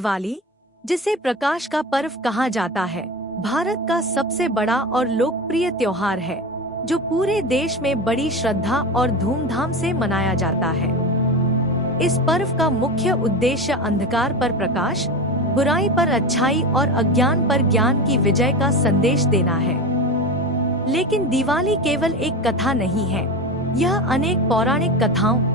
दिवाली, जिसे प्रकाश का पर्व कहा जाता है, भारत का सबसे बड़ा और लोकप्रिय त्योहार है, जो पूरे देश में बड़ी श्रद्धा और धूमधाम से मनाया जाता है। इस पर्व का मुख्य उद्देश्य अंधकार पर प्रकाश, बुराई पर अच्छाई और अज्ञान पर ज्ञान की विजय का संदेश देना है। लेकिन दिवाली केवल एक कथा नहीं है, यह अनेक पौराणिक कथाओं,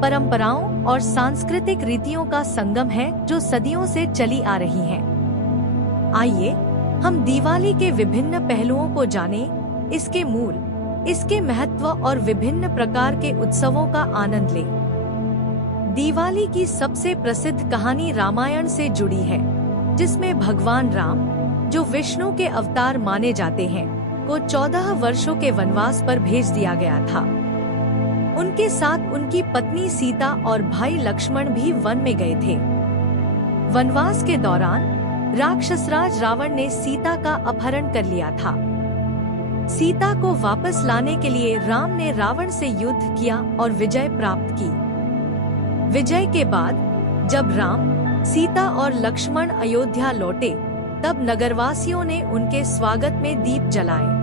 परंपराओं और सांस्कृतिक रीतियों का संगम है जो सदियों से चली आ रही हैं। आइए हम दिवाली के विभिन्न पहलुओं को जानें, इसके मूल, इसके महत्व और विभिन्न प्रकार के उत्सवों का आनंद लें। दिवाली की सबसे प्रसिद्ध कहानी रामायण से जुड़ी है, जिसमें भगवान राम, जो विष्णु के अवतार माने जाते हैं, को 14 वर्षों के वनवास पर भेज दिया गया था। उनके साथ उनकी पत्नी सीता और भाई लक्ष्मण भी वन में गए थे। वनवास के दौरान राक्षसराज रावण ने सीता का अपहरण कर लिया था। सीता को वापस लाने के लिए राम ने रावण से युद्ध किया और विजय प्राप्त की। विजय के बाद जब राम, सीता और लक्ष्मण अयोध्या लौटे, तब नगरवासियों ने उनके स्वागत में दीप जलाए।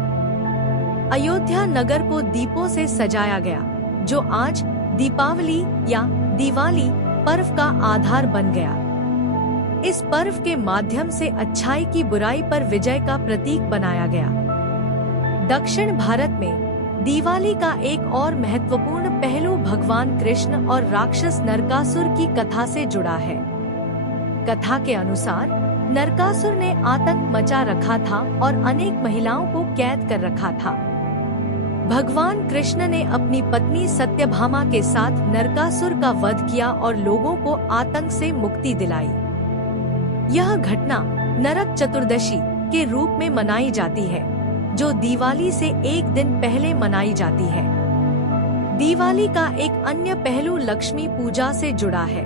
अयोध्या नगर को दीपों से सजाया गया, जो आज दीपावली या दिवाली पर्व का आधार बन गया। इस पर्व के माध्यम से अच्छाई की बुराई पर विजय का प्रतीक बनाया गया। दक्षिण भारत में दिवाली का एक और महत्वपूर्ण पहलू भगवान कृष्ण और राक्षस नरकासुर की कथा से जुड़ा है। कथा के अनुसार नरकासुर ने आतंक मचा रखा था और अनेक महिलाओं को कैद कर रखा था। भगवान कृष्ण ने अपनी पत्नी सत्यभामा के साथ नरकासुर का वध किया और लोगों को आतंक से मुक्ति दिलाई। यह घटना नरक चतुर्दशी के रूप में मनाई जाती है, जो दिवाली से एक दिन पहले मनाई जाती है। दिवाली का एक अन्य पहलू लक्ष्मी पूजा से जुड़ा है।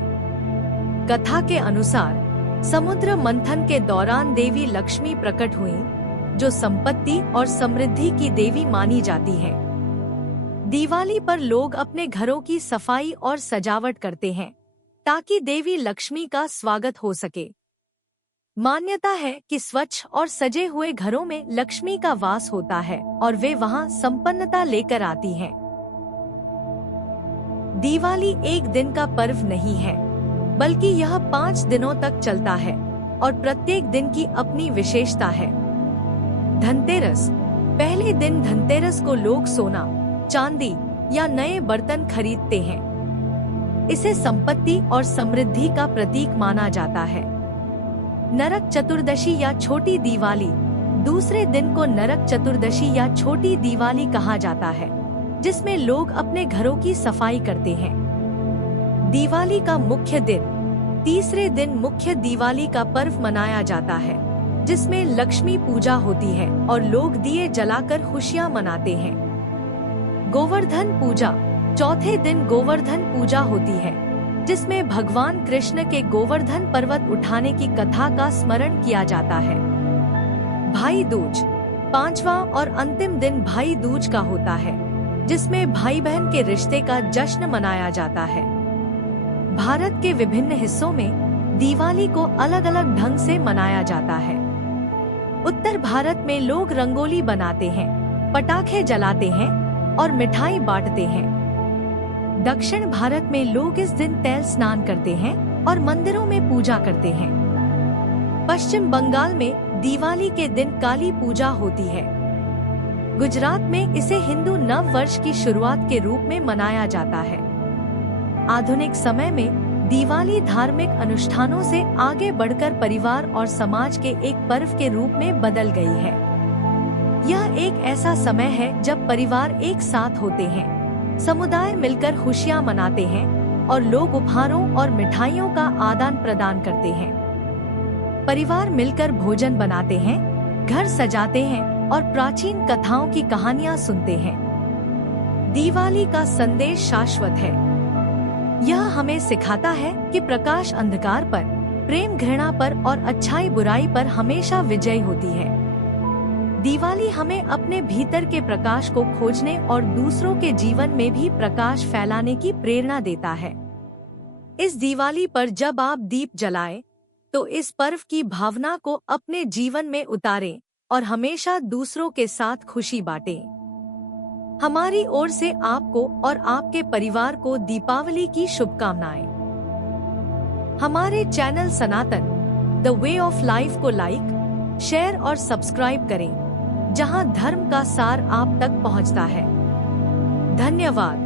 कथा के अनुसार समुद्र मंथन के दौरान देवी लक्ष्मी प्रकट हुईं, जो संपत्ति और समृद्धि की देवी मानी जाती है। दिवाली पर लोग अपने घरों की सफाई और सजावट करते हैं, ताकि देवी लक्ष्मी का स्वागत हो सके। मान्यता है कि स्वच्छ और सजे हुए घरों में लक्ष्मी का वास होता है और वे वहां संपन्नता लेकर आती हैं। दिवाली एक दिन का पर्व नहीं है, बल्कि यह 5 दिनों तक चलता है और प्रत्येक दिन की अपनी विशेषता है। धनतेरस, पहले दिन धनतेरस को लोग सोना, चांदी या नए बर्तन खरीदते हैं। इसे संपत्ति और समृद्धि का प्रतीक माना जाता है। नरक चतुर्दशी या छोटी दिवाली, दूसरे दिन को नरक चतुर्दशी या छोटी दिवाली कहा जाता है, जिसमें लोग अपने घरों की सफाई करते हैं। दिवाली का मुख्य दिन, तीसरे दिन मुख्य दिवाली का पर्व मनाया जाता है, जिसमें लक्ष्मी पूजा होती है और लोग दिए जलाकर खुशियां मनाते हैं। गोवर्धन पूजा, चौथे दिन गोवर्धन पूजा होती है, जिसमें भगवान कृष्ण के गोवर्धन पर्वत उठाने की कथा का स्मरण किया जाता है। भाई दूज, 5वां और अंतिम दिन भाई दूज का होता है, जिसमें भाई बहन के रिश्ते का जश्न मनाया जाता है। भारत के विभिन्न हिस्सों में दिवाली को अलग अलग ढंग से मनाया जाता है। उत्तर भारत में लोग रंगोली बनाते हैं, पटाखे जलाते हैं और मिठाई बांटते हैं। दक्षिण भारत में लोग इस दिन तैल स्नान करते हैं और मंदिरों में पूजा करते हैं। पश्चिम बंगाल में दिवाली के दिन काली पूजा होती है। गुजरात में इसे हिंदू नव वर्ष की शुरुआत के रूप में मनाया जाता है। आधुनिक समय में दिवाली धार्मिक अनुष्ठानों से आगे बढ़कर परिवार और समाज के एक पर्व के रूप में बदल गई है। यह एक ऐसा समय है जब परिवार एक साथ होते हैं, समुदाय मिलकर खुशियां मनाते हैं और लोग उपहारों और मिठाइयों का आदान प्रदान करते हैं। परिवार मिलकर भोजन बनाते हैं, घर सजाते हैं और प्राचीन कथाओं की कहानियां सुनते हैं। दिवाली का संदेश शाश्वत है। यह हमें सिखाता है कि प्रकाश अंधकार पर, प्रेम घृणा पर और अच्छाई बुराई पर हमेशा विजय होती है। दिवाली हमें अपने भीतर के प्रकाश को खोजने और दूसरों के जीवन में भी प्रकाश फैलाने की प्रेरणा देता है। इस दिवाली पर जब आप दीप जलाएं, तो इस पर्व की भावना को अपने जीवन में उतारें और हमेशा दूसरों के साथ खुशी बांटें। हमारी ओर से आपको और आपके परिवार को दीपावली की शुभकामनाएं। हमारे channel Sanatan the way of life को लाइक, शेयर और सब्सक्राइब करें, जहां धर्म का सार आप तक पहुंचता है। धन्यवाद।